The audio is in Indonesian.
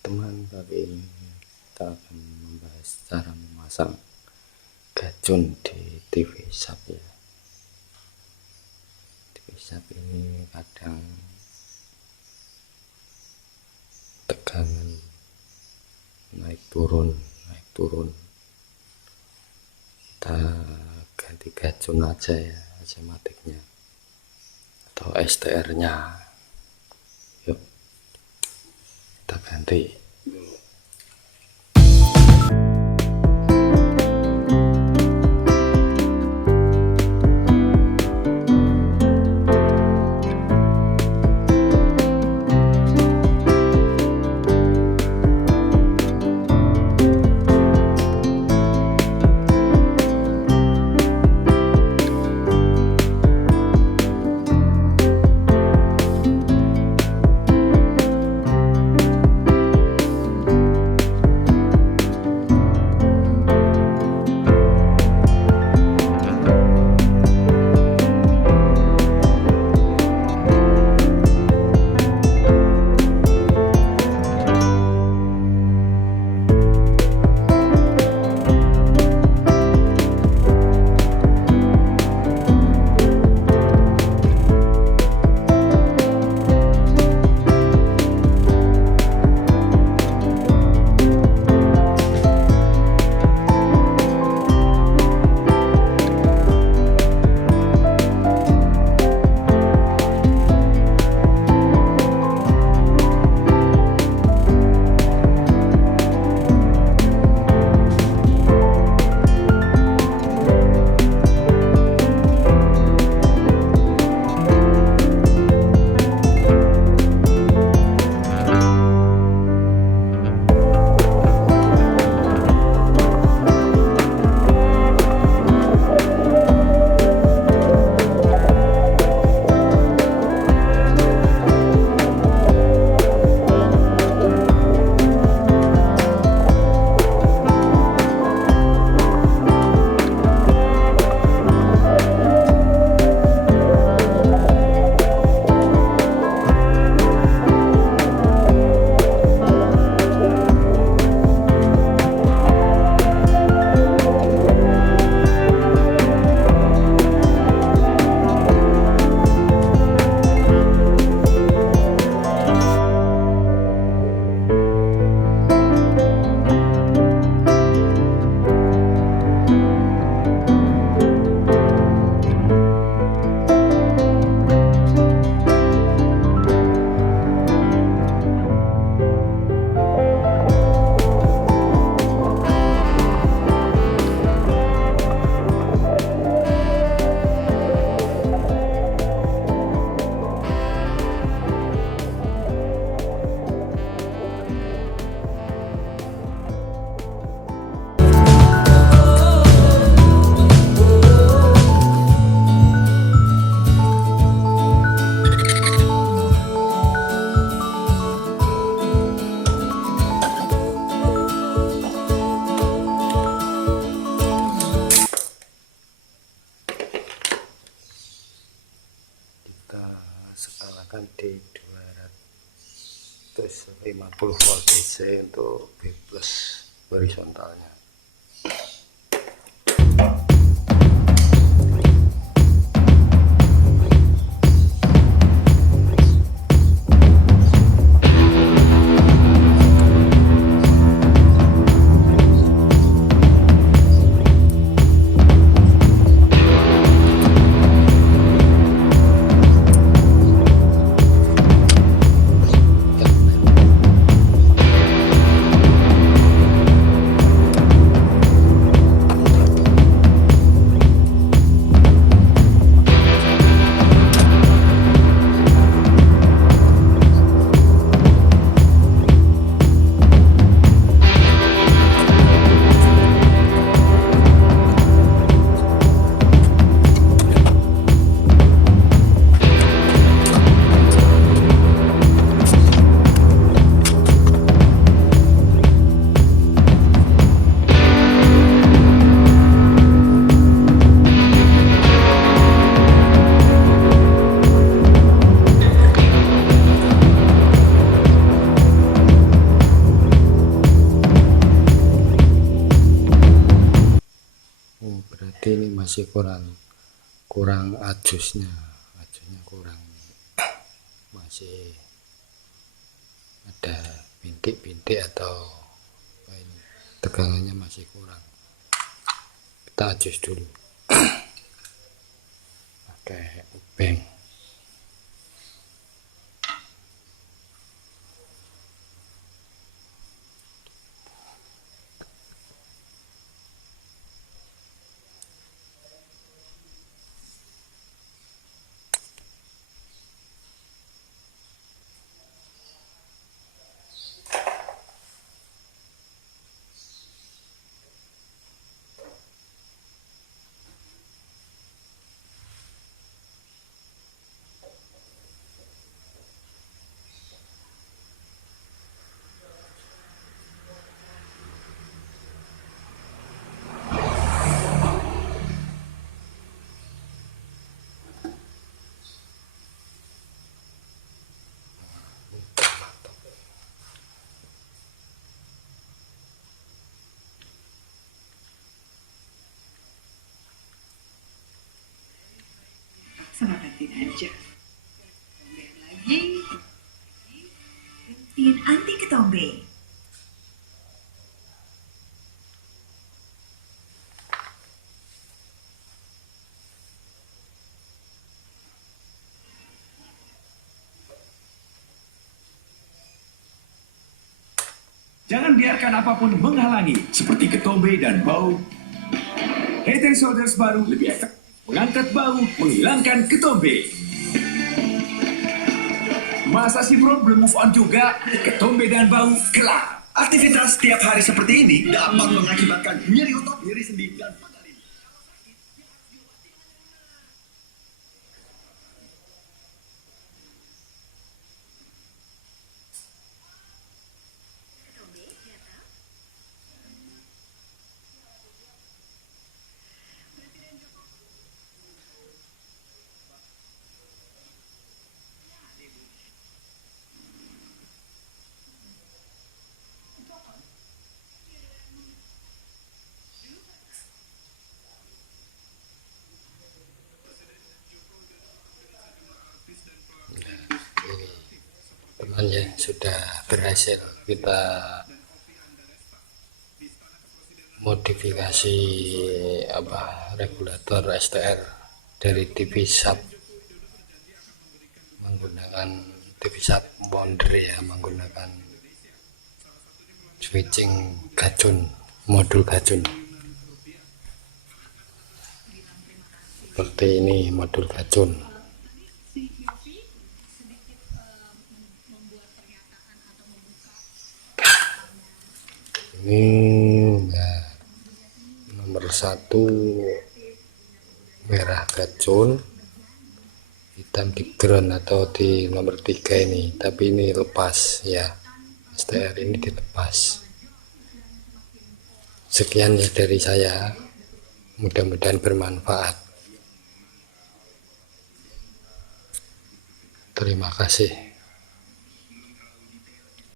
teman, kali ini kita akan membahas cara memasang gacun di TV sub ya. TV sub ini kadang tegangan naik turun. Kita ganti gacun aja ya, asematiknya atau STR nya. Yuk kita ganti. Skalakan di 250 volt DC untuk B plus horizontalnya. masih kurang ajusnya kurang, masih ada bintik-bintik atau ini, tegangannya masih kurang. Kita adjust dulu pakai obeng. Serabatin aja. Ketombean lagi. Gantiin anti ketombe. Jangan biarkan apapun menghalangi, seperti ketombe dan bau. Head and Shoulders baru lebih efektif mengangkat bau, menghilangkan ketombe. Masa si bro belum move on juga? Ketombe dan bau kelar. Aktivitas setiap hari seperti ini dapat mengakibatkan nyeri otot, nyeri sendi, dan pegal ini. Teman ya, sudah berhasil kita modifikasi regulator STR dari TV sub menggunakan TV sub bonder ya, menggunakan switching gacun, modul gacun seperti ini. Modul gacun ini nah, nomor 1 merah gacun, hitam di ground atau di nomor 3 ini, tapi ini lepas ya, STR ini dilepas. Sekian ya dari saya, mudah-mudahan bermanfaat. Terima kasih.